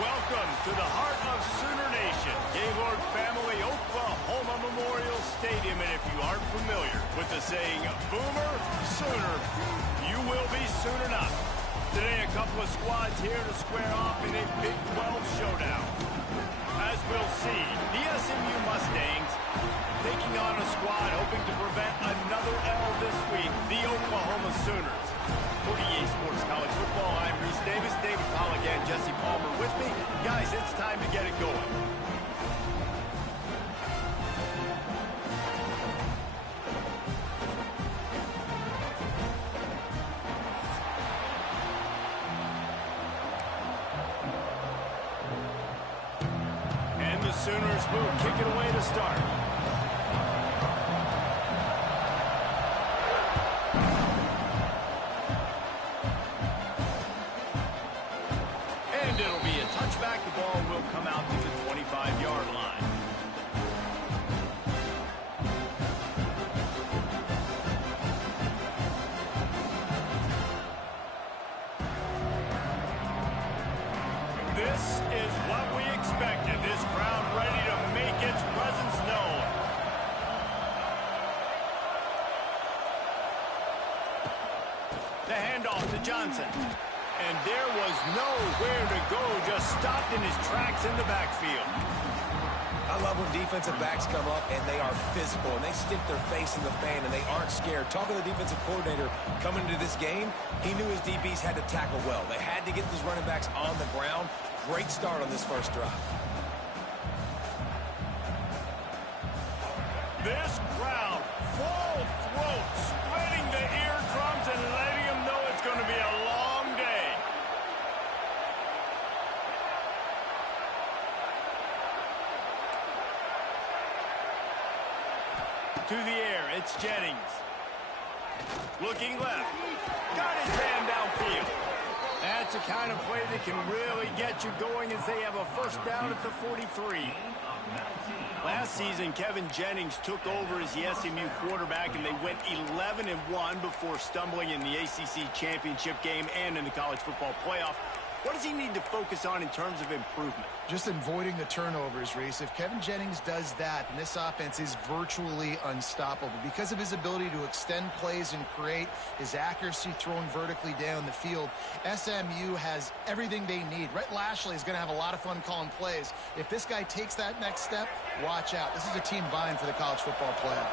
Welcome to the heart of Sooner Nation, Gaylord Family Oklahoma Memorial Stadium. And if you aren't familiar with the saying, Boomer, Sooner, you will be soon enough. Today, a couple of squads here to square off in a Big 12 showdown. As we'll see, the SMU Mustangs taking on a squad hoping to prevent another L this week, the Oklahoma Sooners. For EA Sports College Football, I'm Reese Davis, David Pollock, and Jesse Palmer with me. Guys, it's time to get it going. And the Sooners will kick it away to start. It'll be a touchback. The ball will come out to the 25-yard line. This is what we expected. This crowd ready to make its presence known. The handoff to Johnson. And there was nowhere to go, just stopped in his tracks in the backfield. I love when defensive backs come up and they are physical and they stick their face in the fan and they aren't scared. Talking to the defensive coordinator coming into this game, he knew his DBs had to tackle well. They had to get these running backs on the ground. Great start on this first drive. This crowd, full throat, splitting the eardrums and letting them know it's going to be a long day. To the air, it's Jennings. Looking left. Got his man downfield. That's the kind of play that can really get you going as they have a first down at the 43. Last season, Kevin Jennings took over as the SMU quarterback, and they went 11-1 before stumbling in the ACC championship game and in the college football playoff. What does he need to focus on in terms of improvement? Just avoiding the turnovers, Reese. If Kevin Jennings does that, then this offense is virtually unstoppable because of his ability to extend plays and create, his accuracy throwing vertically down the field. SMU has everything they need. Rhett Lashley is going to have a lot of fun calling plays. If this guy takes that next step, watch out. This is a team vying for the college football playoff.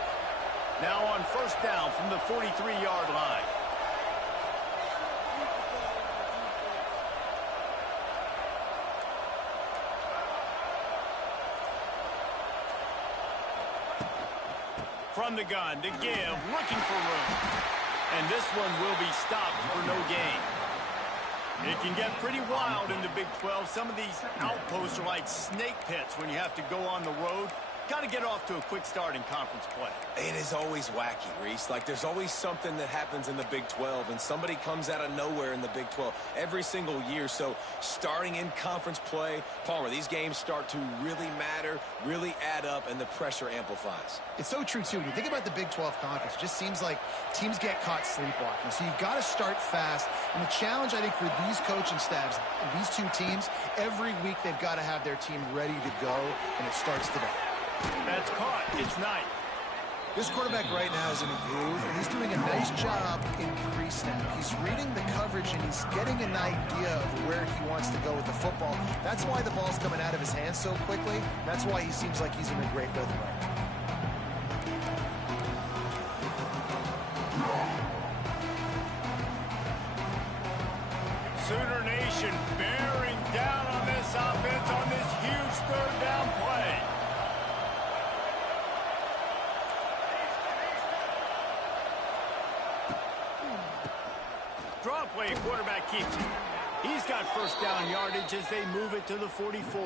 Now on first down from the 43-yard line. From the gun to give, looking for room. And this one will be stopped for no gain. It can get pretty wild in the Big 12. Some of these outposts are like snake pits when you have to go on the road. Got to get off to a quick start in conference play. It is always wacky, Reese. Like, there's always something that happens in the Big 12, and somebody comes out of nowhere in the Big 12 every single year. So starting in conference play, Palmer, these games start to really matter, really add up, and the pressure amplifies. It's so true, too. When you think about the Big 12 conference, it just seems like teams get caught sleepwalking. So you've got to start fast. And the challenge, I think, for these coaching staffs, these two teams, every week they've got to have their team ready to go, and it starts today. That's caught. It's Knight. This quarterback right now is in a groove, and he's doing a nice job in pre-snap. He's reading the coverage, and he's getting an idea of where he wants to go with the football. That's why the ball's coming out of his hands so quickly. That's why he seems like he's in a great rhythm right now. Sooner Nation bearing down on this offense on this huge third down play. Draw play, quarterback keeps it. He's got first down yardage as they move it to the 44.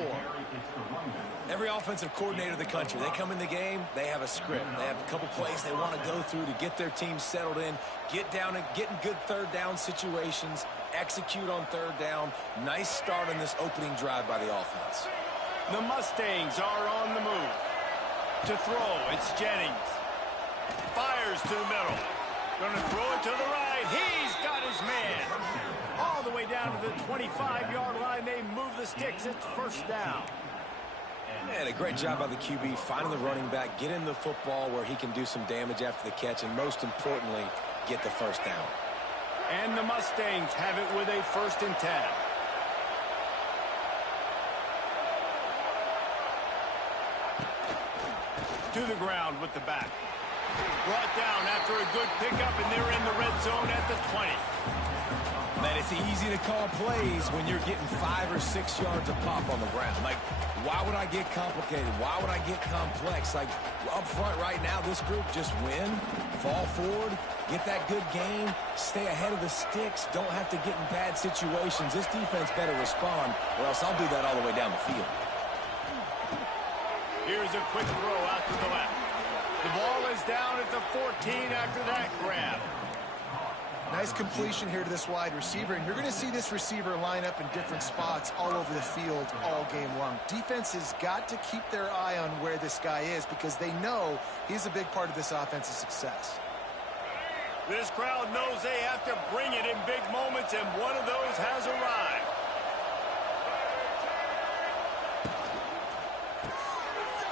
Every offensive coordinator in the country, they come in the game, they have a script. They have a couple plays they want to go through to get their team settled in, get down and get in good third down situations, execute on third down. Nice start on this opening drive by the offense. The Mustangs are on the move. To throw, it's Jennings. Fires to the middle. Going to throw it to the right. He's got his man. All the way down to the 25-yard line. They move the sticks. It's first down. Man, a great job by the QB, finding the running back, getting the football where he can do some damage after the catch, and most importantly, get the first down. And the Mustangs have it with a 1st and 10. To the ground with the back. Brought down after a good pickup, and they're in the red zone at the 20. Man, it's easy to call plays when you're getting 5 or 6 yards of pop on the ground. Like, why would I get complicated? Why would I get complex? Like, up front right now, this group just win, fall forward, get that good gain, stay ahead of the sticks, don't have to get in bad situations. This defense better respond, or else I'll do that all the way down the field. Here's a quick throw out to the left. The ball is down at the 14 after that grab. Nice completion here to this wide receiver, and you're going to see this receiver line up in different spots all over the field all game long. Defense has got to keep their eye on where this guy is because they know he's a big part of this offense's success. This crowd knows they have to bring it in big moments, and one of those has arrived.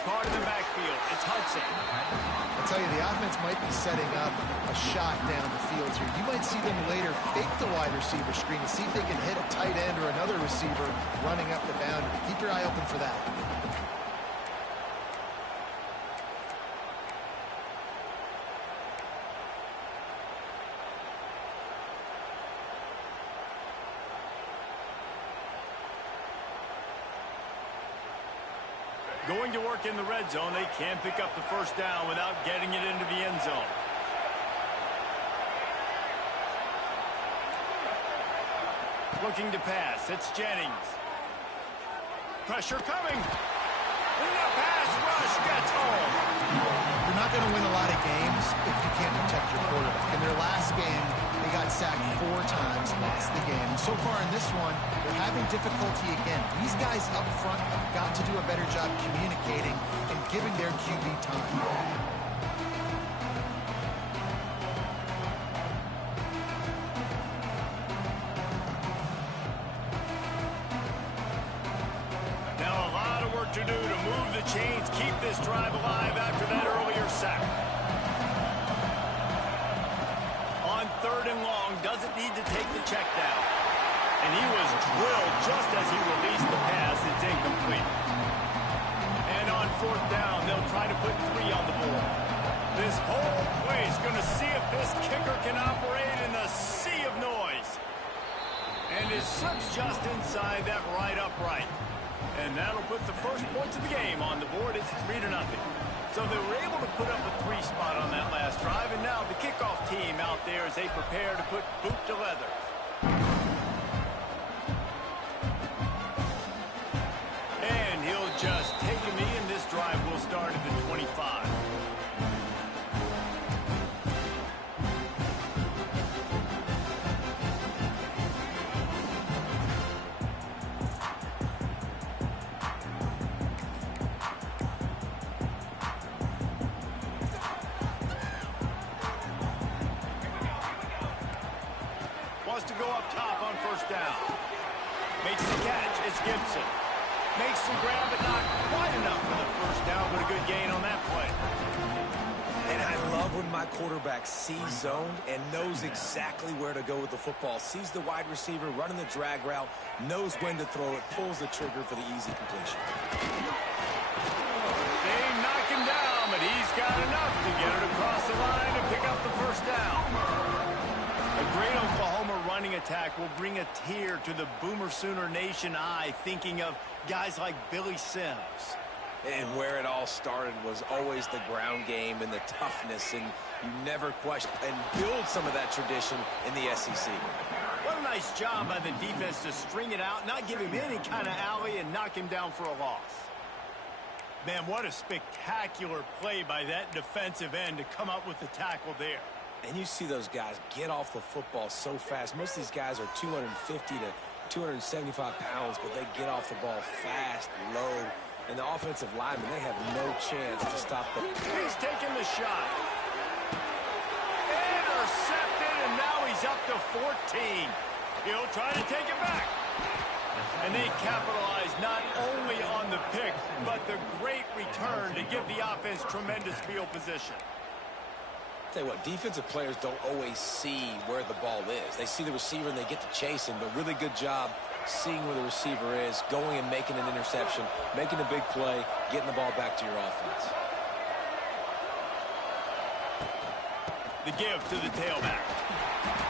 Caught in the backfield. It's Hudson. I'll tell you, the offense might be setting up a shot down the field here. You might see them later fake the wide receiver screen to see if they can hit a tight end or another receiver running up the boundary. Keep your eye open for that. Going to work in the red zone, they can pick up the first down without getting it into the end zone. Looking to pass. It's Jennings. Pressure coming. And the pass rush gets home. You're not going to win a lot of games if you can't protect your quarterback. In their last game, they got sacked 4 times, lost the game. So far in this one, they're having difficulty again. These guys up front have got to do a better job communicating and giving their QB time. To do to move the chains, keep this drive alive after that earlier sack. On 3rd and long, doesn't need to take the check down. And he was drilled just as he released the pass. It's incomplete. And on 4th down, they'll try to put 3 on the board. This whole place going to see if this kicker can operate in the sea of noise. And it slips just inside that right upright. And that'll put the first points of the game on the board. It's 3-0. So they were able to put up a 3 spot on that last drive. And now the kickoff team out there as they prepare to put boot to leather. And he'll just take a knee, and this drive will start at the 25. To go up top on 1st down. Makes the catch. It's Gibson. Makes the grab, but not quite enough for the 1st down, but a good gain on that play. And I love when my quarterback sees zone and knows exactly where to go with the football. Sees the wide receiver running the drag route, knows when to throw it, pulls the trigger for the easy completion. They knock him down, but he's got enough to get it across the line and pick up the 1st down. A great Oklahoma running attack will bring a tear to the Boomer Sooner Nation eye, thinking of guys like Billy Sims. And where it all started was always the ground game and the toughness, and you never question and build some of that tradition in the SEC. What a nice job by the defense to string it out, not give him any kind of alley, and knock him down for a loss. Man, what a spectacular play by that defensive end to come up with the tackle there. And you see those guys get off the football so fast. Most of these guys are 250 to 275 pounds, but they get off the ball fast, low. And the offensive linemen, they have no chance to stop them. He's taking the shot. Intercepted, and now he's up to 14. He'll try to take it back. And they capitalize not only on the pick, but the great return to give the offense tremendous field position. Tell you what, defensive players don't always see where the ball is. They see the receiver and they get to chase him. But really good job seeing where the receiver is, going and making an interception, making a big play, getting the ball back to your offense. The give to the tailback.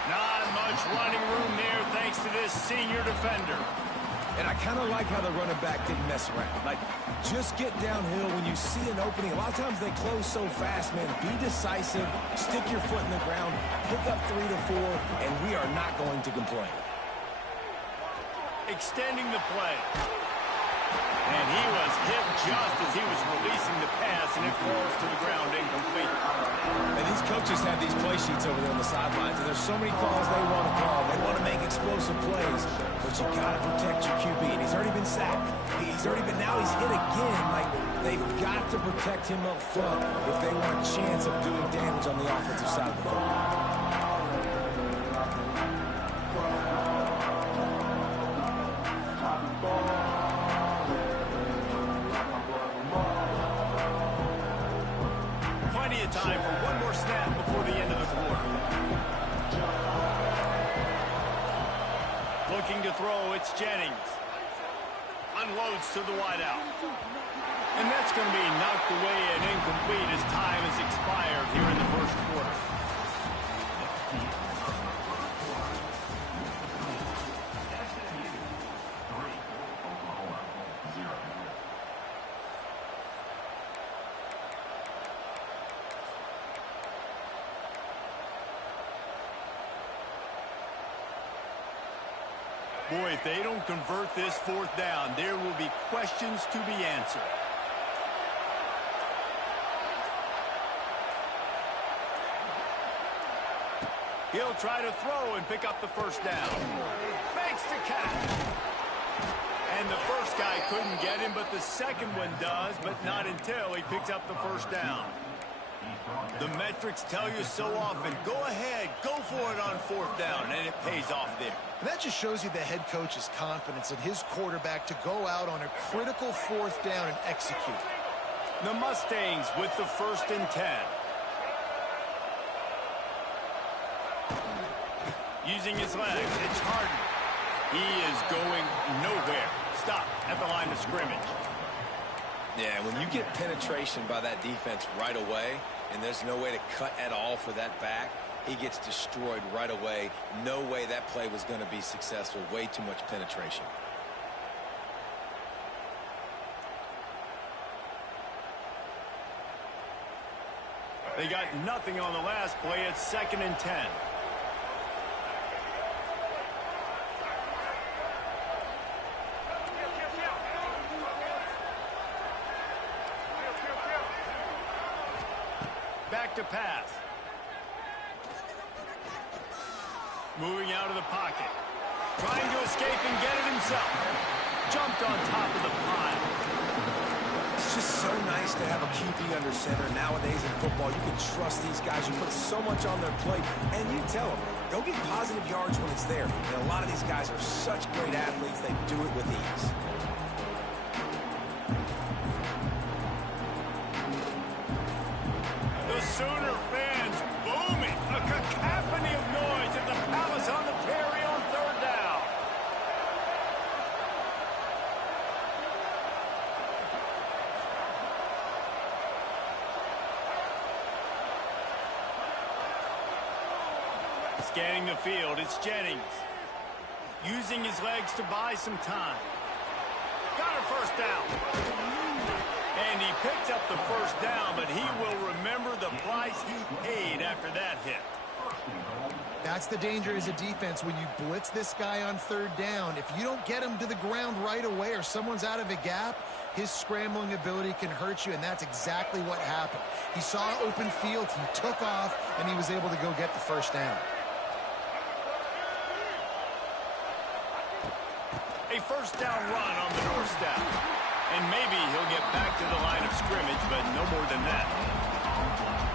Not much running room there thanks to this senior defender. And I kind of like how the running back didn't mess around. Like, just get downhill when you see an opening. A lot of times they close so fast, man. Be decisive, stick your foot in the ground, pick up 3 to 4, and we are not going to complain. Extending the play. And he was hit just as he was releasing the pass, and it falls to the ground incomplete. And these coaches have these play sheets over there on the sidelines, and there's so many calls they want to call. They want to make explosive plays, but you got to protect your QB. And he's already been sacked. Now he's hit again. Like, they've got to protect him up front if they want a chance of doing damage on the offensive side of the football. Time for one more snap before the end of the quarter. Looking to throw, it's Jennings. Unloads to the wideout. And that's going to be knocked away and incomplete as time has expired here in the first quarter. Boy, if they don't convert this fourth down, there will be questions to be answered. He'll try to throw and pick up the first down. Makes the catch. And the first guy couldn't get him, but the second one does, but not until he picks up the first down. The metrics tell you so often, go ahead, go for it on fourth down, and it pays off there. And that just shows you the head coach's confidence in his quarterback to go out on a critical fourth down and execute. The Mustangs with the 1st and 10. Using his legs, it's Harden. He is going nowhere. Stop at the line of scrimmage. Yeah, when you get penetration by that defense right away, and there's no way to cut at all for that back, he gets destroyed right away. No way that play was going to be successful. Way too much penetration. They got nothing on the last play. It's 2nd and 10. Back to pass. Moving out of the pocket. Trying to escape and get it himself. Jumped on top of the pile. It's just so nice to have a QB under center. Nowadays in football, you can trust these guys. You put so much on their plate, and you tell them, go get positive yards when it's there. And a lot of these guys are such great athletes, they do it with ease. Sooner fans booming. A cacophony of noise at the Palace on the Prairie on 3rd down. Scanning the field, it's Jennings. Using his legs to buy some time. Got a 1st down. And he picked up the 1st down, but he will remember the price he paid after that hit. That's the danger as a defense when you blitz this guy on 3rd down. If you don't get him to the ground right away or someone's out of a gap, his scrambling ability can hurt you, and that's exactly what happened. He saw open field, he took off, and he was able to go get the 1st down. A 1st down run on the doorstep. And maybe he'll get back to the line of scrimmage, but no more than that.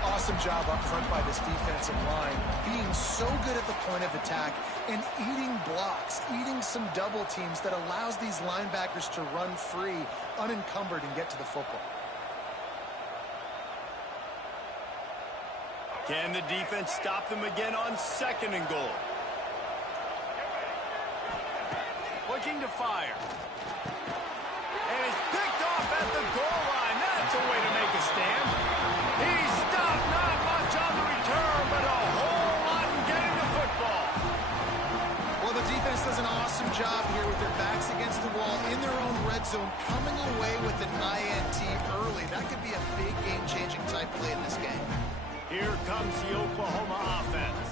Awesome job up front by this defensive line, being so good at the point of attack and eating blocks, eating some double teams that allows these linebackers to run free, unencumbered, and get to the football. Can the defense stop them again on 2nd and goal? Looking to fire. And it's picked off at the goal line. That's a way to make a stand. He stopped, not much on the return, but a whole lot in getting the football. Well, the defense does an awesome job here with their backs against the wall in their own red zone, coming away with an INT early. That could be a big game-changing type play in this game. Here comes the Oklahoma offense.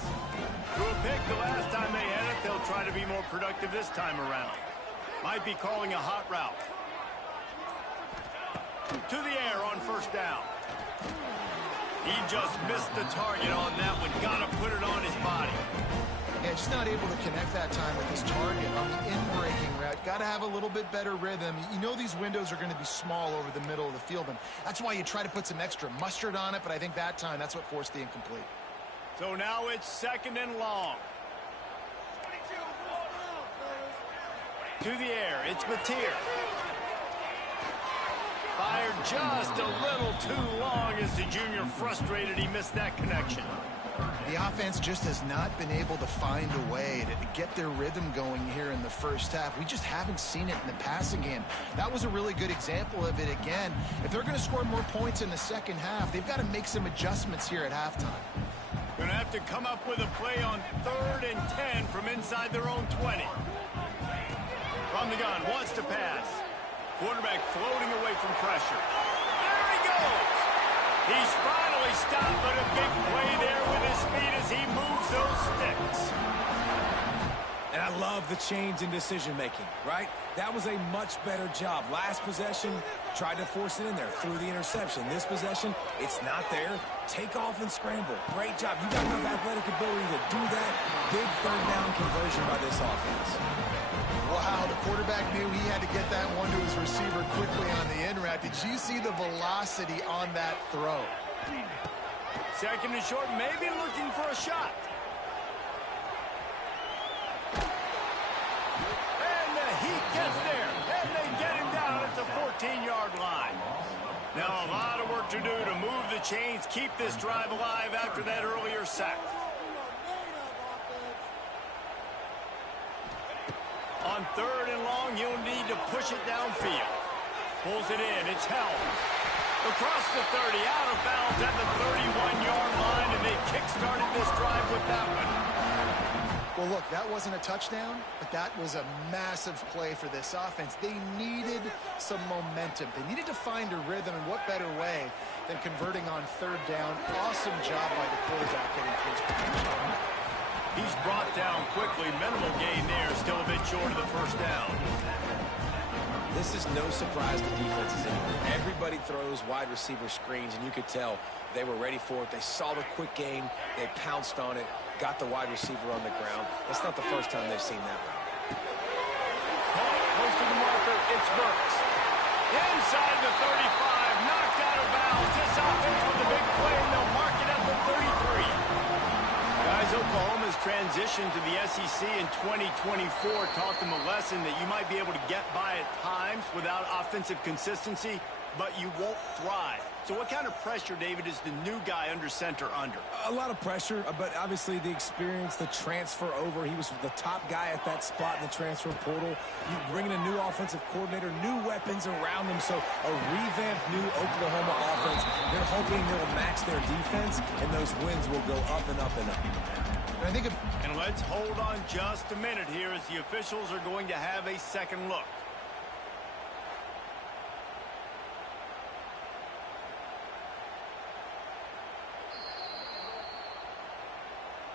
Through a pick the last time they had it, they'll try to be more productive this time around. Might be calling a hot route. To the air on 1st down. He just missed the target on that one. Got to put it on his body. Yeah, just not able to connect that time with his target on the in-breaking route. Got to have a little bit better rhythm. You know these windows are going to be small over the middle of the field, and that's why you try to put some extra mustard on it, but I think that time that's what forced the incomplete. So now it's 2nd and long. To the air, it's Mateer. Fired just a little too long as the junior frustrated he missed that connection. The offense just has not been able to find a way to get their rhythm going here in the 1st half. We just haven't seen it in the passing game. That was a really good example of it again. If they're going to score more points in the 2nd half, they've got to make some adjustments here at halftime. Going to have to come up with a play on 3rd and 10 from inside their own 20. From the gun, wants to pass. Quarterback floating away from pressure. There he goes! He's finally stopped, but a big play there with his speed as he moves those sticks. And I love the change in decision-making, right? That was a much better job. Last possession, tried to force it in there, threw the interception. This possession, it's not there. Take off and scramble. Great job. You got enough athletic ability to do that. Big third down conversion by this offense. Wow, the quarterback knew he had to get that one to his receiver quickly on the in route. Did you see the velocity on that throw? Second and short, maybe looking for a shot. He gets there, and they get him down at the 14-yard line. Now a lot of work to do to move the chains, keep this drive alive after that earlier sack. On third and long, he'll need to push it downfield. Pulls it in, it's held. Across the 30, out of bounds at the 31-yard line, and they kick-started this drive with that one. Well, look, that wasn't a touchdown, but that was a massive play for this offense. They needed some momentum. They needed to find a rhythm, and what better way than converting on third down. Awesome job by the quarterback getting to his potential. He's brought down quickly. Minimal gain there, still a bit short of the first down. This is no surprise to defenses anymore. Everybody throws wide receiver screens, and you could tell they were ready for it. They saw the quick game. They pounced on it, got the wide receiver on the ground. That's not the first time they've seen that route. Close to the marker, it's Burks. Inside the 35, knocked out of bounds. This offense with a big play, and they'll mark it at the 33. Guys, Oklahoma's transition to the SEC in 2024 taught them a lesson that you might be able to get by at times without offensive consistency, but you won't thrive. So what kind of pressure, David, is the new guy under center under? A lot of pressure, but obviously the experience, the transfer over. He was the top guy at that spot in the transfer portal. You bring in a new offensive coordinator, new weapons around them. So a revamped new Oklahoma offense. They're hoping they'll match their defense, and those wins will go up and up and up. And let's hold on just a minute here as the officials are going to have a second look.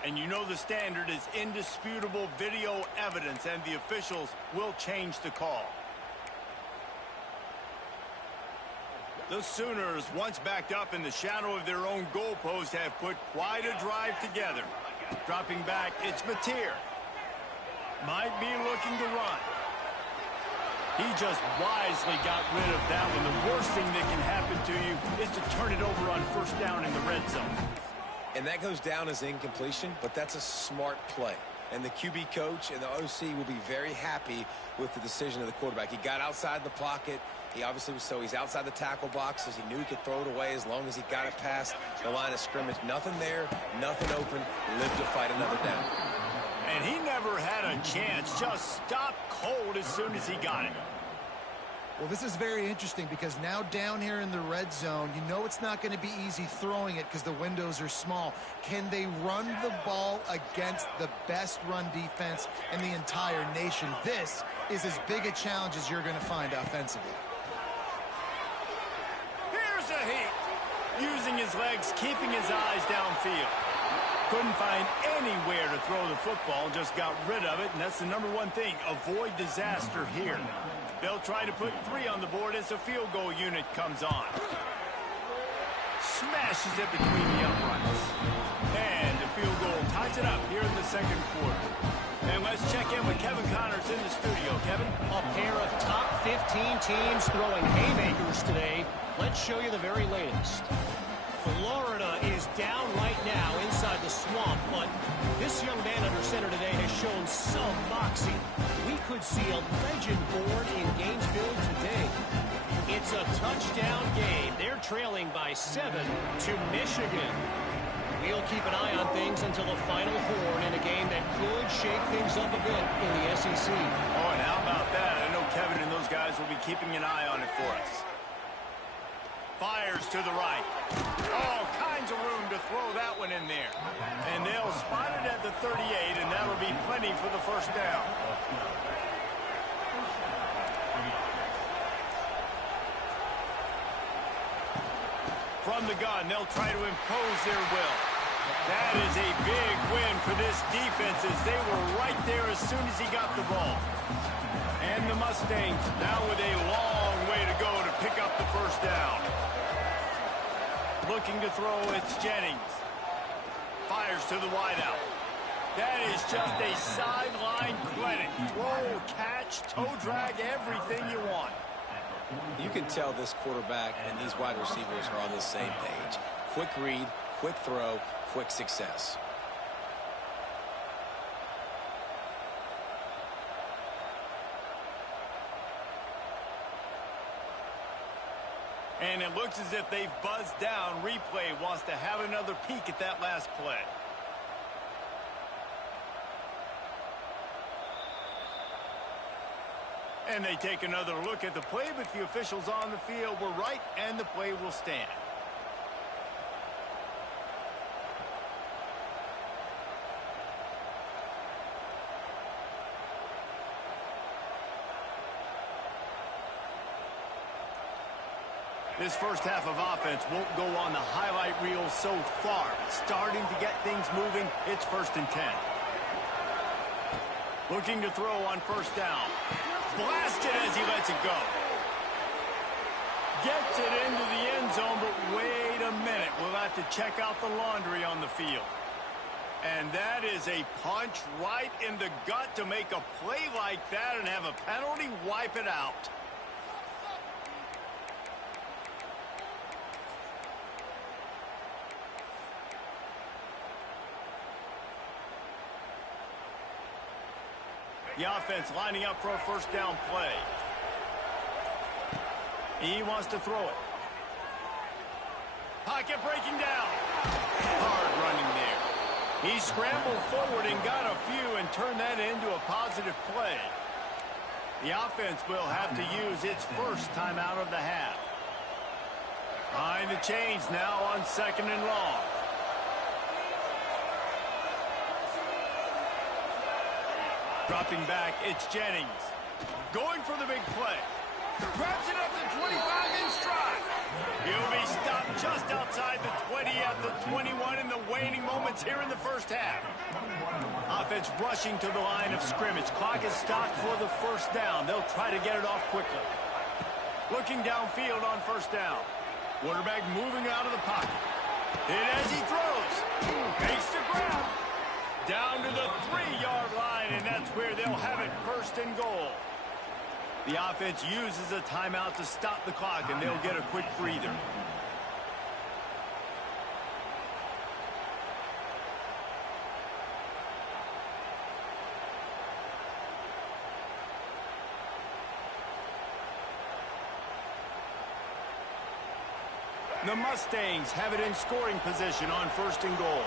And you know the standard is indisputable video evidence, and the officials will change the call. The Sooners, once backed up in the shadow of their own goalpost, have put quite a drive together. Dropping back, it's Mateer. Might be looking to run. He just wisely got rid of that one. The worst thing that can happen to you is to turn it over on first down in the red zone. And that goes down as incompletion, but that's a smart play. And the QB coach and the OC will be very happy with the decision of the quarterback. He got outside the pocket. He obviously was he's outside the tackle boxes. He knew he could throw it away as long as he got it past the line of scrimmage. Nothing there, nothing open. Live to fight another down. And he never had a chance. Just stopped cold as soon as he got it. Well, this is very interesting because now down here in the red zone, you know it's not going to be easy throwing it because the windows are small. Can they run the ball against the best run defense in the entire nation? This is as big a challenge as you're going to find offensively. Here's a heat. Using his legs, keeping his eyes downfield. Couldn't find anywhere to throw the football, just got rid of it, and that's the number one thing. Avoid disaster here. They'll try to put 3 on the board as the field goal unit comes on. Smashes it between the uprights. And the field goal ties it up here in the second quarter. And let's check in with Kevin Connors in the studio. Kevin? A pair of top 15 teams throwing haymakers today. Let's show you the very latest. Florida is down right now inside the swamp, but this young man under center today has shown some moxie. We could see a legend born in Gainesville today. It's a touchdown game. They're trailing by 7 to Michigan. We'll keep an eye on things until the final horn in a game that could shake things up a bit in the SEC. Oh, and how about that? I know Kevin and those guys will be keeping an eye on it for us. Fires to the right. All kinds of room to throw that one in there. And they'll spot it at the 38, and that'll be plenty for the first down. From the gun, they'll try to impose their will. That is a big win for this defense as they were right there as soon as he got the ball. And the Mustangs now with a long way to go to pick up the first down. Looking to throw, it's Jennings. Fires to the wideout. That is just a sideline clinic. Throw, catch, toe drag, everything you want. You can tell this quarterback and these wide receivers are on the same page. Quick read, quick throw, quick success. And it looks as if they've buzzed down. Replay wants to have another peek at that last play. And they take another look at the play, but the officials on the field were right, and the play will stand. This first half of offense won't go on the highlight reel so far. Starting to get things moving. It's 1st and 10. Looking to throw on first down. Blasted as he lets it go. Gets it into the end zone, but wait a minute. We'll have to check out the laundry on the field. And that is a punch right in the gut to make a play like that and have a penalty wipe it out. The offense lining up for a first down play. He wants to throw it. Pocket breaking down. Hard running there. He scrambled forward and got a few and turned that into a positive play. The offense will have to use its first timeout of the half. Behind the chains now on 2nd and long. Dropping back, it's Jennings. Going for the big play. Grabs it up to 25 in stride. He'll be stopped just outside the 20 at the 21 in the waning moments here in the first half. Offense rushing to the line of scrimmage. Clock is stopped for the first down. They'll try to get it off quickly. Looking downfield on first down. Quarterback moving out of the pocket. Hit as he throws. Makes the grab. Down to the 3-yard line, and that's where they'll have it 1st and goal. The offense uses a timeout to stop the clock, and they'll get a quick breather. The Mustangs have it in scoring position on 1st and goal.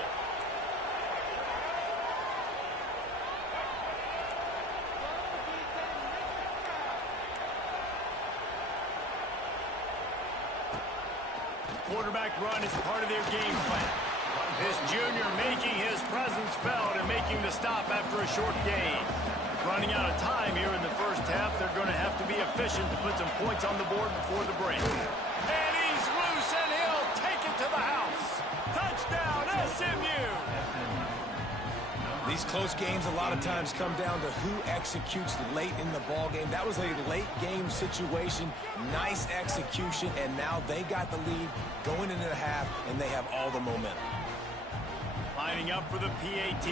Quarterback run is part of their game plan. This junior making his presence felt and making the stop after a short gain. Running out of time here in the first half, they're going to have to be efficient to put some points on the board before the break. And he's loose, and he'll take it to the house. Touchdown, SMU! These close games a lot of times come down to who executes late in the ball game. That was a late game situation. Nice execution, and now they got the lead going into the half, and they have all the momentum. Lining up for the PAT.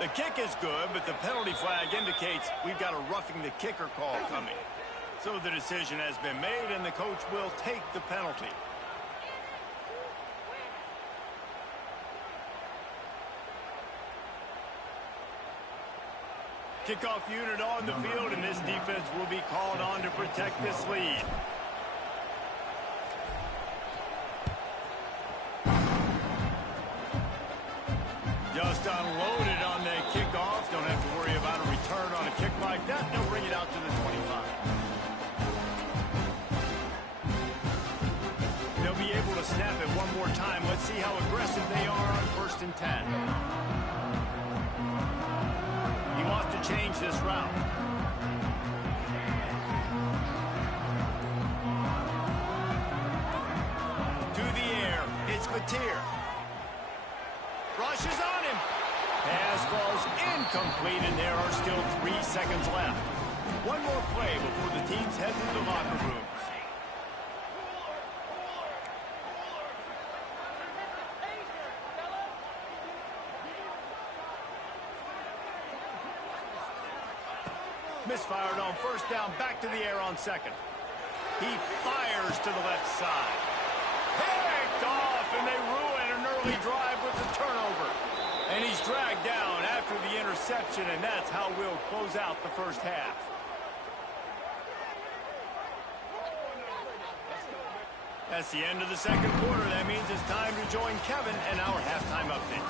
The kick is good, but the penalty flag indicates we've got a roughing the kicker call coming. So the decision has been made, and the coach will take the penalty. Kickoff unit on the field, and this defense will be called on to protect this lead. Just unloaded on that kickoff. Don't have to worry about a return on a kick like that. They'll bring it out to the 25. They'll be able to snap it one more time. Let's see how aggressive they are on 1st and 10. He wants to change this route. It's here. Rushes on him. Pass falls incomplete, and there are still 3 seconds left. One more play before the teams head to the locker rooms. Misfired on first down, back to the air on second. He fires to the left side. Picked off, and they ruin an early drive with the turnover. And he's dragged down after the interception, and that's how we'll close out the first half. That's the end of the second quarter. That means it's time to join Kevin and our halftime update.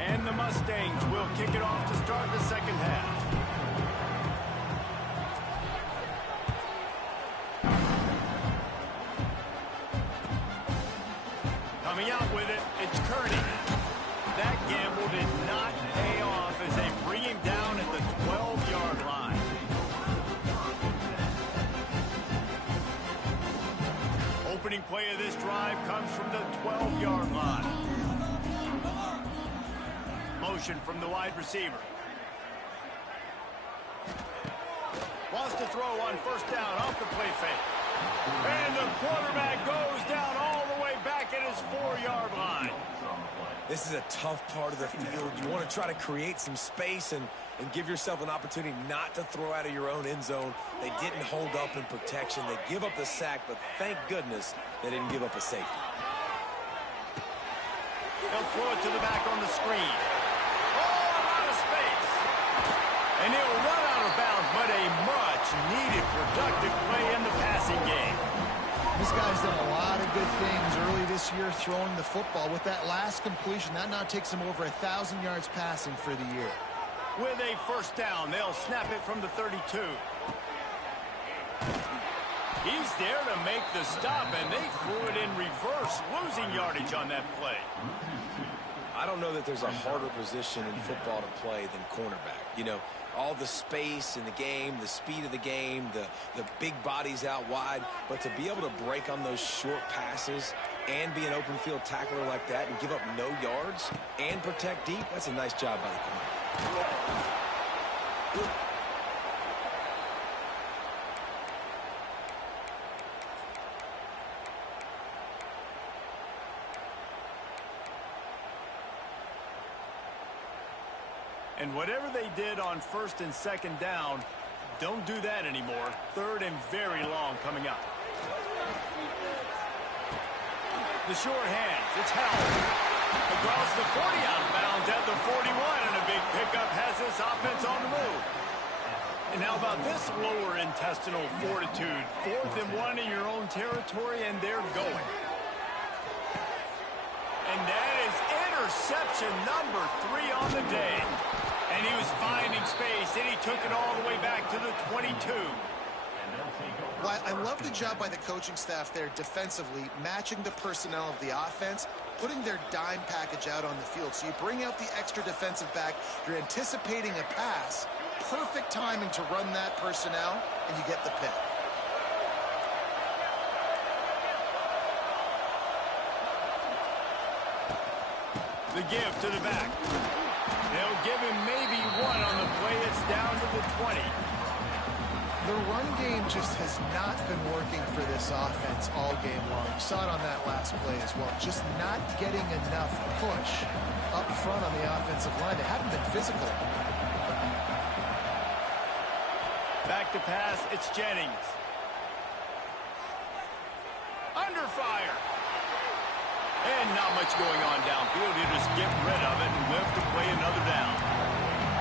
And the Mustangs will kick it off to start the second half. Coming out with it, it's Kearney. That gamble did not pay off as they bring him down at the 12-yard line. Opening play of this drive comes from the 12-yard line. Motion from the wide receiver. Wants to throw on first down off the play fake. And the quarterback goes down all the way back at his 4-yard line. This is a tough part of the field. You want to try to create some space and give yourself an opportunity not to throw out of your own end zone. They didn't hold up in protection. They give up the sack, but thank goodness they didn't give up a safety. They'll throw it to the back on the screen. Out of space. And he'll run out of bounds, but a much-needed productive play in the passing game. This guy's done a lot of good things early this year throwing the football. With that last completion, that now takes him over 1,000 yards passing for the year. With a first down, they'll snap it from the 32. He's there to make the stop, and they threw it in reverse, losing yardage on that play. I don't know that there's a harder position in football to play than cornerback. You know, all the space in the game, the speed of the game, the big bodies out wide. But to be able to break on those short passes and be an open field tackler like that and give up no yards and protect deep, that's a nice job by the corner. And whatever they did on first and second down, don't do that anymore. Third and very long coming up. The short hands, it's held. Across the 40 out of bounds at the 41, and a big pickup has this offense on the move. And how about this lower intestinal fortitude? 4th and 1 in your own territory, and they're going. And that is interception number 3 on the day. And he was finding space, and he took it all the way back to the 22. Well, I love the job by the coaching staff there defensively, matching the personnel of the offense, putting their dime package out on the field. So you bring out the extra defensive back, you're anticipating a pass, perfect timing to run that personnel, and you get the pick. The give to the back. They'll give him maybe 1 on the play. It's down to the 20. The run game just has not been working for this offense all game long. You saw it on that last play as well. Just not getting enough push up front on the offensive line. They haven't been physical. Back to pass, it's Jennings. Under fire. And not much going on downfield. You just get rid of it and live to play another down.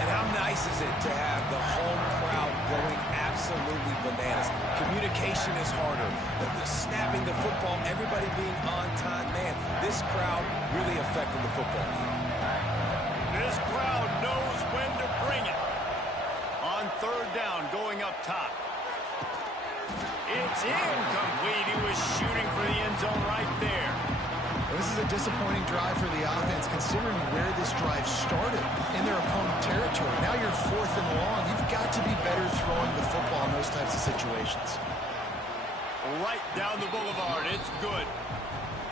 And how nice is it to have the home crowd going absolutely bananas? Communication is harder. The snapping the football, everybody being on time. Man, this crowd really affecting the football game. This crowd knows when to bring it. On third down, going up top. It's incomplete. He was shooting for the end zone right there. Well, this is a disappointing drive for the offense, considering where this drive started in their opponent territory. Now you're 4th and long. You've got to be better throwing the football in those types of situations. Right down the boulevard. It's good.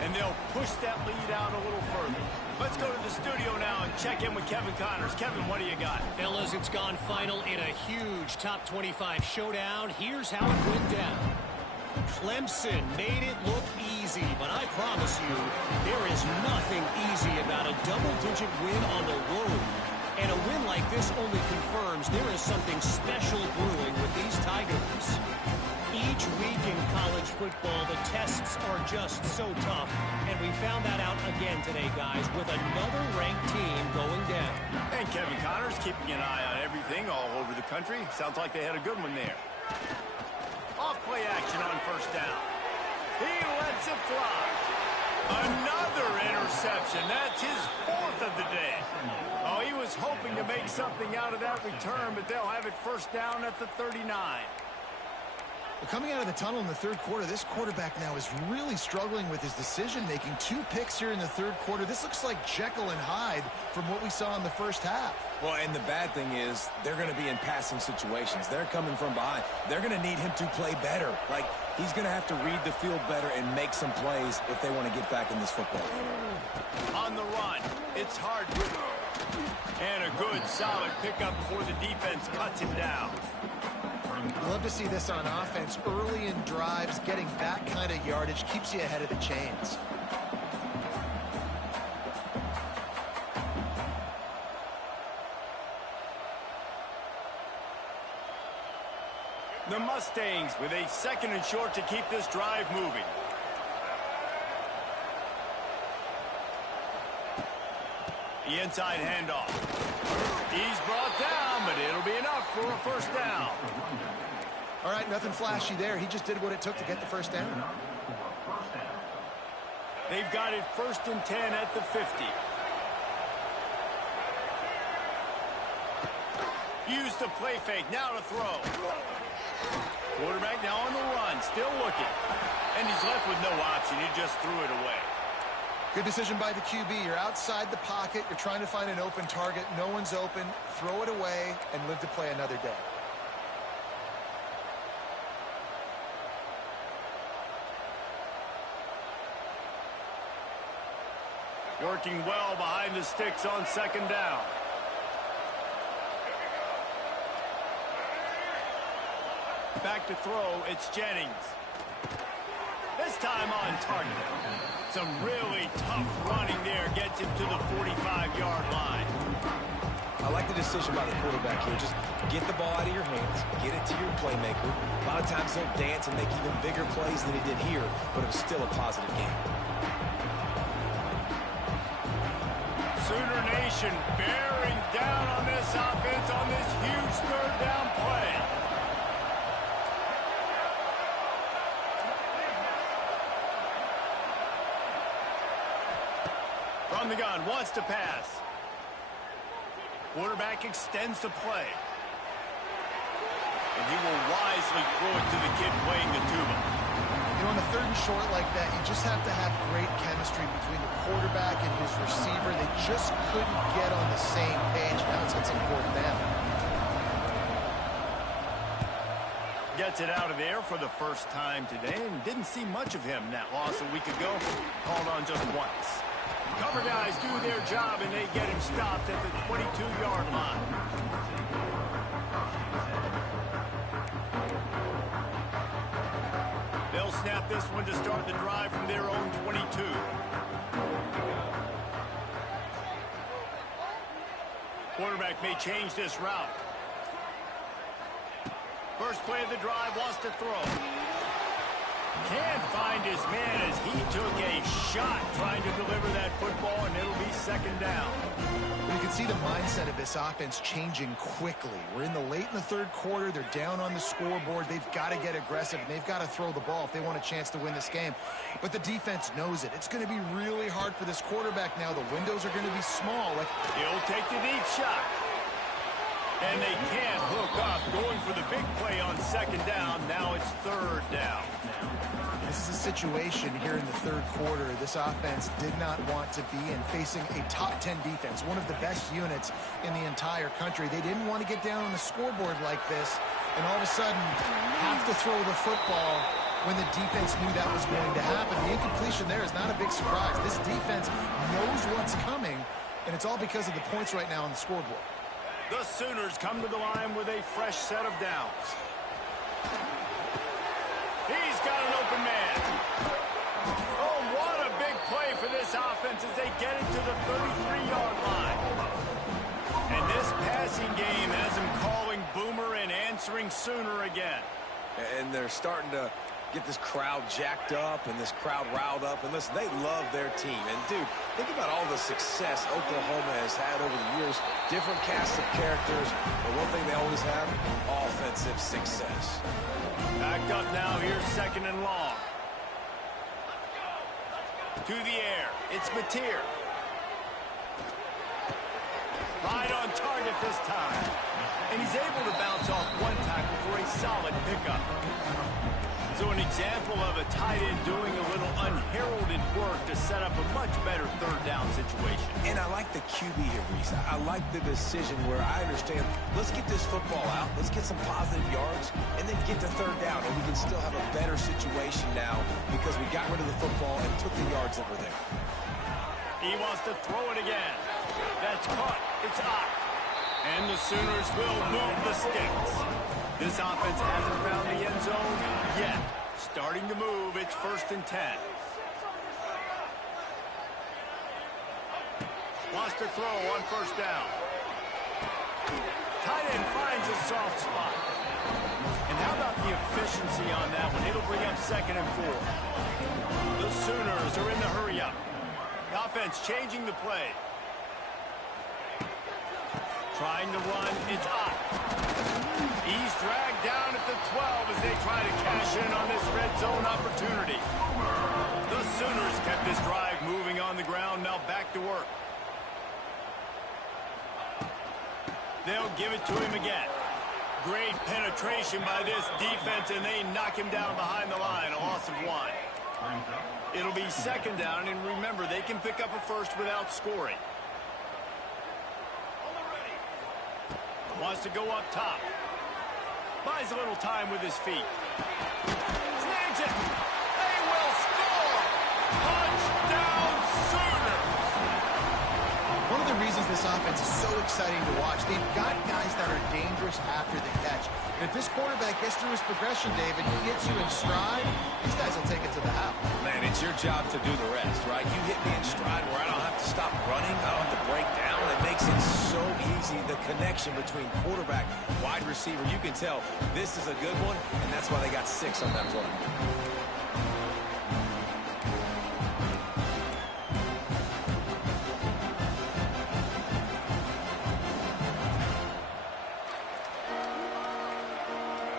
And they'll push that lead out a little further. Let's go to the studio now and check in with Kevin Connors. Kevin, what do you got? Fellas, it's gone final in a huge top 25 showdown. Here's how it went down. Clemson made it look easy, but I promise you, there is nothing easy about a double-digit win on the road. And a win like this only confirms there is something special brewing with these Tigers. Each week in college football, the tests are just so tough, and we found that out again today, guys, with another ranked team going down. And Kevin Connors keeping an eye on everything all over the country. Sounds like they had a good one there. Off-play action on first down. He lets it fly. Another interception. That's his 4th of the day. Oh, he was hoping to make something out of that return, but they'll have it first down at the 39. Well, coming out of the tunnel in the third quarter, this quarterback now is really struggling with his decision-making. 2 picks here in the third quarter. This looks like Jekyll and Hyde from what we saw in the first half. Well, and the bad thing is they're going to be in passing situations. They're coming from behind. They're going to need him to play better. Like, he's going to have to read the field better and make some plays if they want to get back in this football game. On the run, it's hard. And a good, solid pickup before the defense cuts him down. Love to see this on offense. Early in drives, getting that kind of yardage keeps you ahead of the chains. The Mustangs with a 2nd and short to keep this drive moving. The inside handoff. He's brought down, but it'll be enough for a first down. All right, nothing flashy there. He just did what it took to get the first down. They've got it 1st and 10 at the 50. Use the play fake. Now to throw. Quarterback now on the run. Still looking. And he's left with no option. He just threw it away. Good decision by the QB. You're outside the pocket. You're trying to find an open target. No one's open. Throw it away and live to play another day. Working well behind the sticks on 2nd down. Back to throw, it's Jennings. This time on target. Some really tough running there gets him to the 45-yard line. I like the decision by the quarterback here. Just get the ball out of your hands, get it to your playmaker. A lot of times he'll dance and make even bigger plays than he did here, but it was still a positive game. Sooner Nation bearing down on this offense on this huge 3rd down play. From the gun, wants to pass. Quarterback extends the play. And he will wisely throw it to the kid playing the tuba. You know, on a 3rd and short like that, you just have to have great chemistry between the quarterback and his receiver. They just couldn't get on the same page. Now it's on 4th down. Gets it out of there for the first time today and didn't see much of him. That loss a week ago, called on just once. Cover guys do their job, and they get him stopped at the 22-yard line. They'll snap this one to start the drive from their own 22. Quarterback may change this route. First play of the drive, wants to throw. Can't find his man as he took a shot trying to deliver that football, and it'll be 2nd down. You can see the mindset of this offense changing quickly. We're in the late in the 3rd quarter. They're down on the scoreboard. They've got to get aggressive, and they've got to throw the ball if they want a chance to win this game. But the defense knows it. It's going to be really hard for this quarterback now. The windows are going to be small. He'll take the deep shot. And they can't hook up. Going for the big play on 2nd down. Now it's 3rd down. This is a situation here in the third quarter this offense did not want to be in, facing a top 10 defense, one of the best units in the entire country. They didn't want to get down on the scoreboard like this and all of a sudden have to throw the football when the defense knew that was going to happen. The incompletion there is not a big surprise. This defense knows what's coming, and it's all because of the points right now on the scoreboard. The Sooners come to the line with a fresh set of downs. He's got an open man. Oh, what a big play for this offense as they get it to the 33-yard line. And this passing game has them calling Boomer and answering Sooner again. And they're starting to get this crowd jacked up and this crowd riled up. And listen, they love their team. And, dude, think about all the success Oklahoma has had over the years. Different casts of characters. But one thing they always have, offensive success. Backed up now, here's second and long. To the air, it's Mateer. Right on target this time. And he's able to bounce off one tackle for a solid pickup. So an example of a tight end doing a little unheralded work to set up a much better third down situation. And I like the QB here, Reese. I like the decision where I understand, let's get this football out, let's get some positive yards, and then get to third down, and we can still have a better situation now because we got rid of the football and took the yards that were there. He wants to throw it again. That's caught. It's out. And the Sooners will move the sticks. This offense hasn't found the end zone yet. Starting to move, it's 1st and 10. Wants to throw on 1st down. Tight end finds a soft spot. And how about the efficiency on that one? It'll bring up 2nd and 4. The Sooners are in the hurry up. The offense changing the play. Trying to run, it's up. He's dragged down at the 12 as they try to cash in on this red zone opportunity. The Sooners kept this drive moving on the ground, now back to work. They'll give it to him again. Great penetration by this defense, and they knock him down behind the line, a loss of 1. It'll be 2nd down, and remember, they can pick up a first without scoring. Wants to go up top. Buys a little time with his feet. Snags it. They will score. Touchdown Sooners. One of the reasons this offense is so exciting to watch, they've got guys that are dangerous after the catch. And if this quarterback gets through his progression, David, he gets you in stride, these guys will take it to the house. Man, it's your job to do the rest, right? You hit me in stride where I don't have to stop running, I don't have to break down. It makes it so easy, the connection between quarterback, wide receiver. You can tell this is a good one, and that's why they got 6 on that play.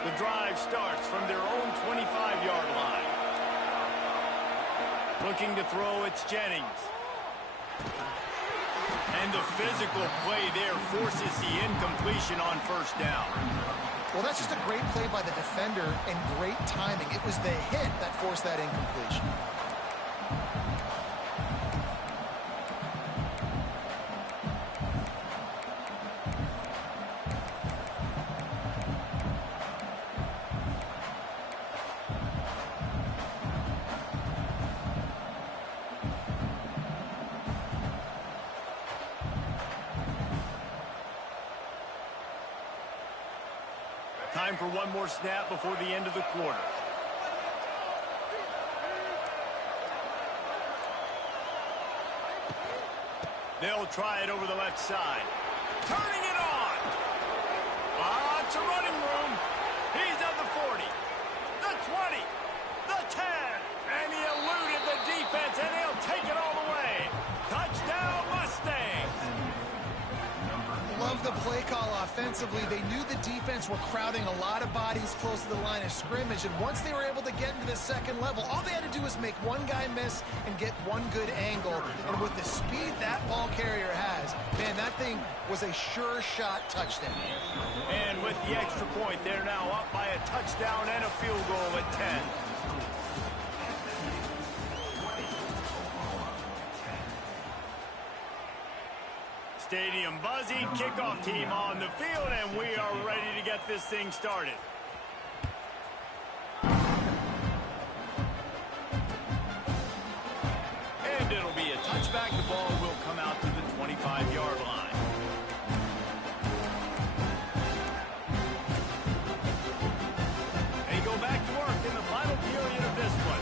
The drive starts from their own 25-yard line. Looking to throw, it's Jennings. And the physical play there forces the incompletion on 1st down. Well, that's just a great play by the defender and great timing. It was the hit that forced that incompletion. Time for one more snap before the end of the quarter. They'll try it over the left side. Turning it on. Lots of running room. He's at the 40, the 20, the 10. And he eluded the defense, and he'll take it all the way. Touchdown, Mustangs. Love the play call offensively. They knew the defense were crowding a lot of bodies close to the line of scrimmage, and once they were able to get into the second level, all they had to do was make one guy miss and get one good angle. And with the speed that ball carrier has, man, that thing was a sure shot touchdown. And with the extra point, they're now up by a touchdown and a field goal at 10. Stadium buzzing, kickoff team on the field, and we are ready to get this thing started. And it'll be a touchback. The ball will come out to the 25-yard line. They go back to work in the final period of this one.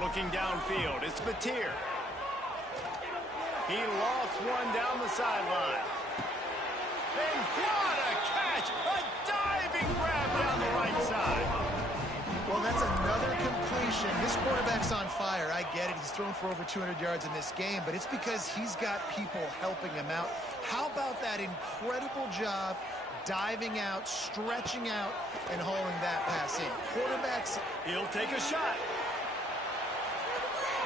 Looking downfield, it's Mateer. He lost one down the sideline. And what a catch! A diving grab down the right side. Well, that's another completion. This quarterback's on fire. I get it. He's thrown for over 200 yards in this game, but it's because he's got people helping him out. How about that incredible job diving out, stretching out, and hauling that pass in? Quarterbacks. He'll take a shot.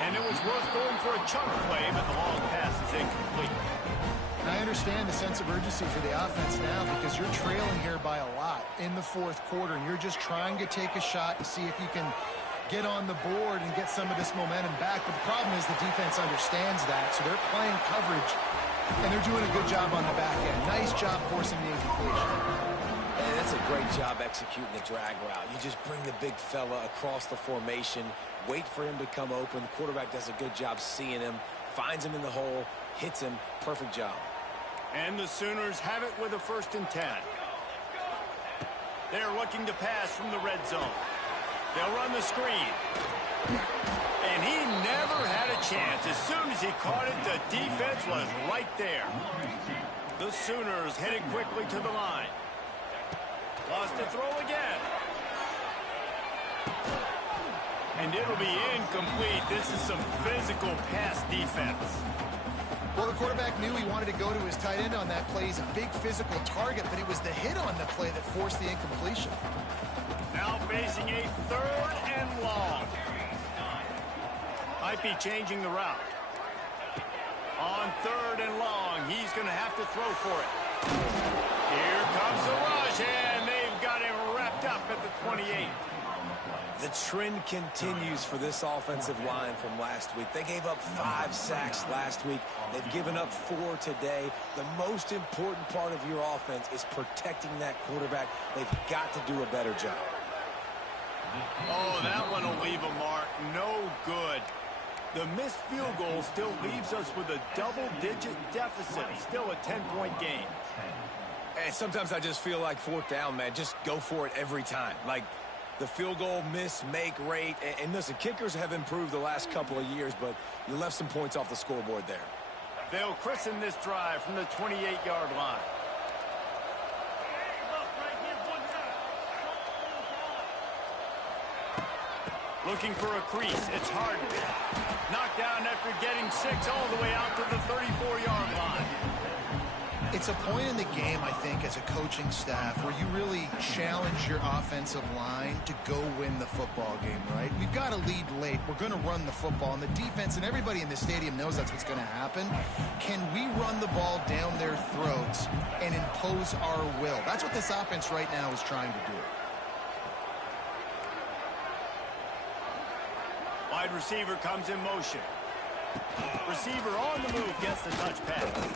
And it was worth going for a chunk play, but the long pass is incomplete. And I understand the sense of urgency for the offense now because you're trailing here by a lot in the fourth quarter, and you're just trying to take a shot to see if you can get on the board and get some of this momentum back. But the problem is the defense understands that, so they're playing coverage, and they're doing a good job on the back end. Nice job forcing the incompletion. And that's a great job executing the drag route. You just bring the big fella across the formation, wait for him to come open. The quarterback does a good job seeing him, finds him in the hole, hits him. Perfect job. And the Sooners have it with a 1st and 10. They're looking to pass from the red zone. They'll run the screen. And he never had a chance. As soon as he caught it, the defense was right there. The Sooners headed quickly to the line. Lost to throw again. And it'll be incomplete. This is some physical pass defense. Well, the quarterback knew he wanted to go to his tight end on that play. He's a big physical target, but it was the hit on the play that forced the incompletion. Now facing a 3rd and long. Might be changing the route. On 3rd and long, he's going to have to throw for it. Here comes the rush, and they've got him wrapped up at the 28. The trend continues for this offensive line from last week. They gave up 5 sacks last week. They've given up 4 today. The most important part of your offense is protecting that quarterback. They've got to do a better job. Oh, that one will leave a mark. No good. The missed field goal still leaves us with a double-digit deficit. Still a 10-point game. And sometimes I just feel like 4th down, man. Just go for it every time. Like, the field goal miss, make rate. And listen, kickers have improved the last couple of years, but you left some points off the scoreboard there. They'll christen this drive from the 28-yard line. Looking for a crease. It's Harden. Knocked down after getting 6 all the way out to the 34-yard line. It's a point in the game, I think, as a coaching staff where you really challenge your offensive line to go win the football game, right? We've got to lead late. We're going to run the football, and the defense and everybody in the stadium knows that's what's going to happen. Can we run the ball down their throats and impose our will? That's what this offense right now is trying to do. Wide receiver comes in motion. Receiver on the move gets the touch pass.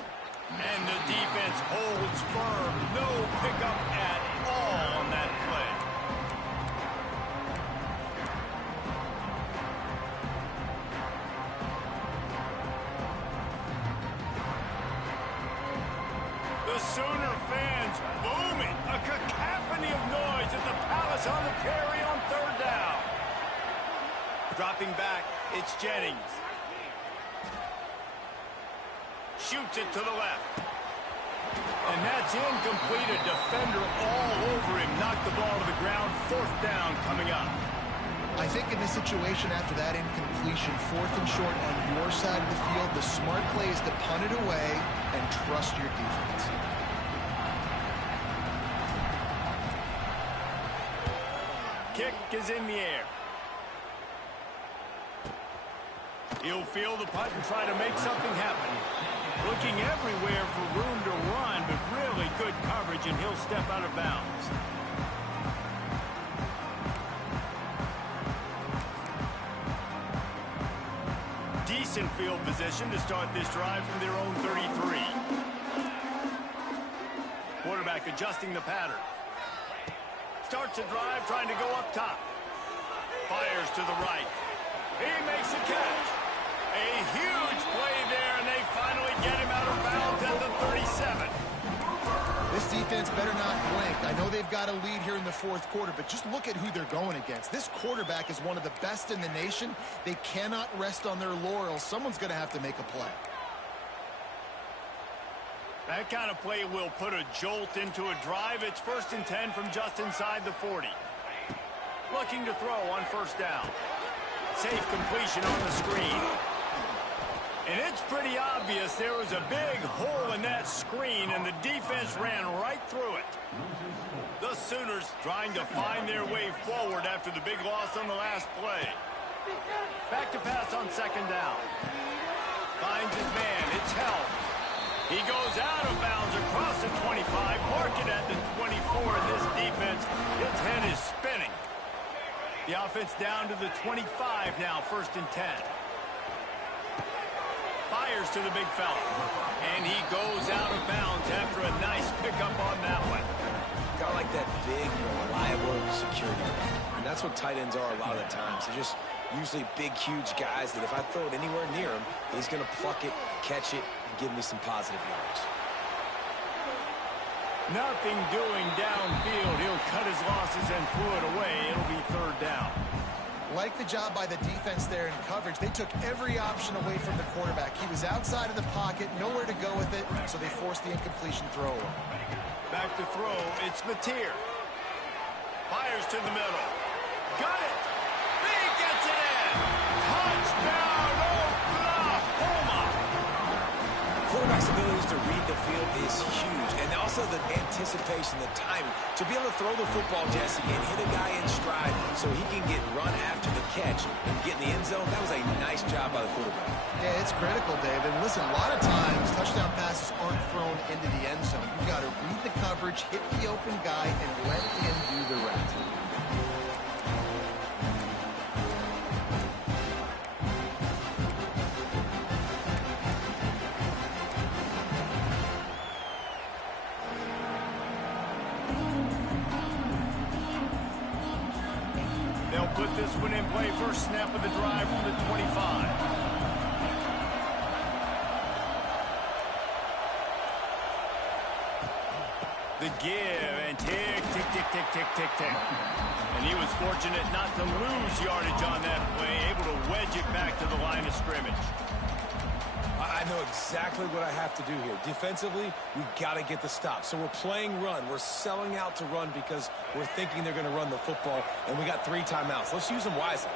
And the defense holds firm. No pickup at all on that play. The Sooner fans booming. A cacophony of noise at the Palace on the Prairie on 3rd down. Dropping back, it's Jennings. Shoots it to the left. And that's incomplete. A defender all over him. Knocked the ball to the ground. 4th down coming up. I think in this situation after that incompletion, 4th and short on your side of the field, the smart play is to punt it away and trust your defense. Kick is in the air. He'll field the punt and try to make something happen. Looking everywhere for room to run, but really good coverage, and he'll step out of bounds. decent field position to start this drive from their own 33. Quarterback adjusting the pattern. Starts a drive trying to go up top. Fires to the right. He makes a catch. A huge play there, and they finally get him out of bounds at the 37. This defense better not blink. I know they've got a lead here in the fourth quarter, but just look at who they're going against. This quarterback is one of the best in the nation. They cannot rest on their laurels. Someone's going to have to make a play. That kind of play will put a jolt into a drive. It's 1st and 10 from just inside the 40. Looking to throw on first down. Safe completion on the screen. And it's pretty obvious there was a big hole in that screen, and the defense ran right through it. The Sooners trying to find their way forward after the big loss on the last play. Back to pass on second down. Finds his man. It's held. He goes out of bounds across the 25, mark it at the 24, and this defense, its head is spinning. The offense down to the 25 now, 1st and 10. Fires to the big fella, and he goes out of bounds after a nice pickup on that one. Kind of like that big, reliable security. And that's what tight ends are a lot of the times. They're just usually big, huge guys that if I throw it anywhere near him, he's going to pluck it, catch it, and give me some positive yards. Nothing doing downfield. He'll cut his losses and pull it away. It'll be 3rd down. Like the job by the defense there in coverage. They took every option away from the quarterback. He was outside of the pocket, nowhere to go with it, so they forced the incompletion throw. Back to throw, it's Mateer. Fires to the middle. Got it! He gets it in! Touchdown, Oklahoma! Quarterback's abilities to read the field is huge, and also the anticipation, the timing. To be able to throw the football, Jesse, and hit a guy in stride so he can get run after the catch and get in the end zone, that was a nice job by the quarterback. Yeah, it's critical, Dave. And listen, a lot of times touchdown passes aren't thrown into the end zone. You've got to read the coverage, hit the open guy, and let him do the rest. They'll put this one in play. First snap of the drive from the 25. The give and tick, tick, tick, tick, tick, tick, tick. And he was fortunate not to lose yardage on that play, able to wedge it back to the line of scrimmage. I know exactly what I have to do here. Defensively, we've got to get the stop. So we're playing run. We're selling out to run because we're thinking they're going to run the football, and we got 3 timeouts. Let's use them wisely.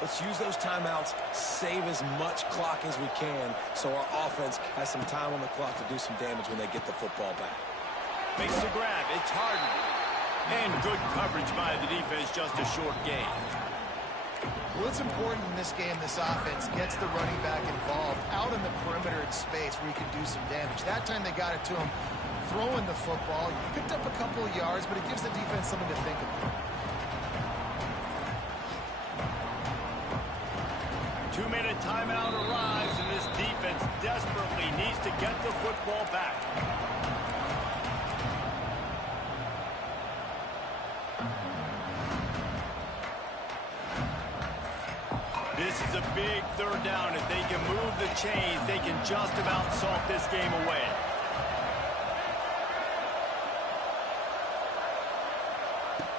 Let's use those timeouts, save as much clock as we can so our offense has some time on the clock to do some damage when they get the football back. Makes the grab. It's Harden. And good coverage by the defense, just a short gain. Well, it's important in this game, this offense gets the running back involved out in the perimeter in space where he can do some damage. That time they got it to him throwing the football. He picked up a couple of yards, but it gives the defense something to think about. 2-minute timeout arrives, and this defense desperately needs to get the football back. This is a big 3rd down. If they can move the chains, they can just about salt this game away.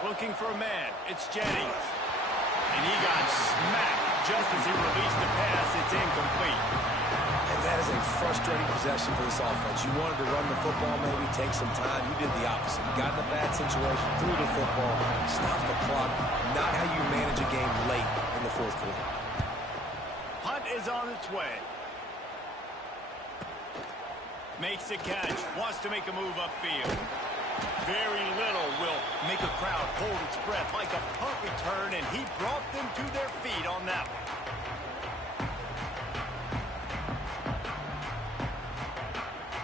Looking for a man. It's Jennings. And he got smacked just as he released the pass. It's incomplete. And that is a frustrating possession for this offense. You wanted to run the football, maybe take some time. You did the opposite. You got in a bad situation, threw the football, stopped the clock. Not how you manage a game late in the 4th quarter. Punt is on its way. Makes the catch. Wants to make a move upfield. Very little will make a crowd hold its breath like a punt return, and he brought them to their feet on that one.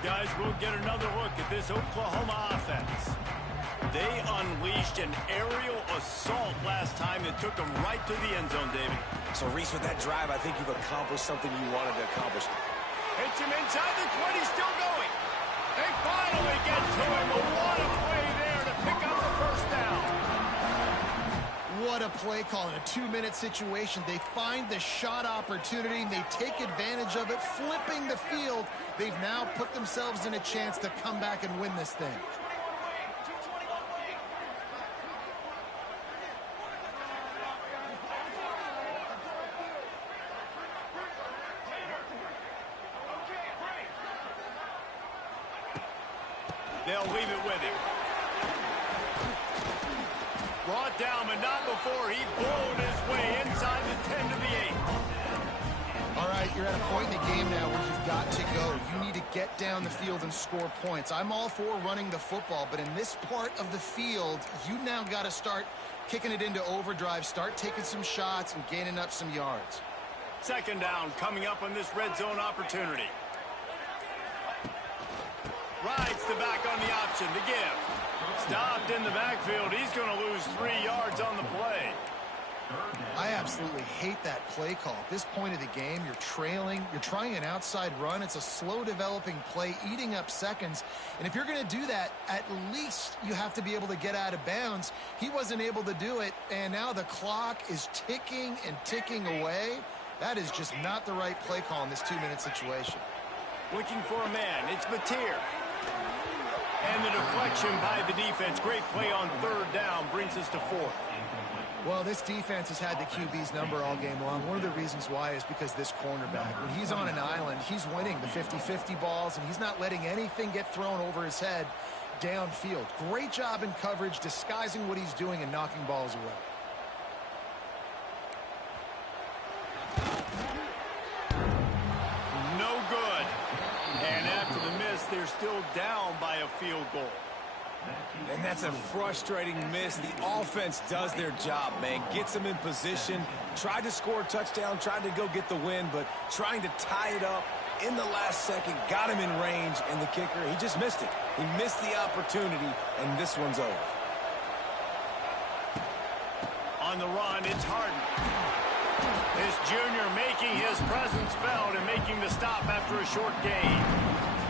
Guys, we'll get another look at this Oklahoma offense. They unleashed unleashed an aerial assault last time that took him right to the end zone, David. So, Reese, with that drive, I think you've accomplished something you wanted to accomplish. Hits him inside the 20, still going. They finally get to him. What a play there to pick up the first down. What a play call in a 2-minute situation. They find the shot opportunity, and they take advantage of it, flipping the field. They've now put themselves in a chance to come back and win this thing. They'll leave it with him. Brought down, but not before he blown his way inside the 10 to the 8. All right, you're at a point in the game now where you've got to go. You need to get down the field and score points. I'm all for running the football, but in this part of the field, you now got to start kicking it into overdrive, start taking some shots and gaining up some yards. Second down coming up on this red zone opportunity. Rides the back on the option to give. Stopped in the backfield. He's going to lose 3 yards on the play. I absolutely hate that play call. At this point of the game, you're trailing. You're trying an outside run. It's a slow developing play, eating up seconds. And if you're going to do that, at least you have to be able to get out of bounds. He wasn't able to do it, and now the clock is ticking and ticking away. That is just not the right play call in this 2-minute situation. Looking for a man. It's Mateer. And the deflection by the defense. Great play on third down brings us to 4th. Well, this defense has had the QB's number all game long. One of the reasons why is because this cornerback, when he's on an island, he's winning the 50-50 balls, and he's not letting anything get thrown over his head downfield. Great job in coverage, disguising what he's doing and knocking balls away. No good. And after the miss, they're still down by a field goal. And that's a frustrating miss. The offense does their job, man. Gets them in position, tried to score a touchdown, tried to go get the win, but trying to tie it up in the last second, got him in range, and the kicker, he just missed it. He missed the opportunity, and this one's over. On the run, it's Harden. This junior making his presence felt and making the stop after a short gain.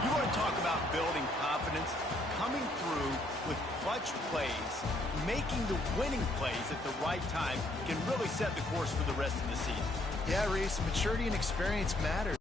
You want to talk about building confidence? Coming through with clutch plays, making the winning plays at the right time can really set the course for the rest of the season. Yeah, Reese, maturity and experience matters.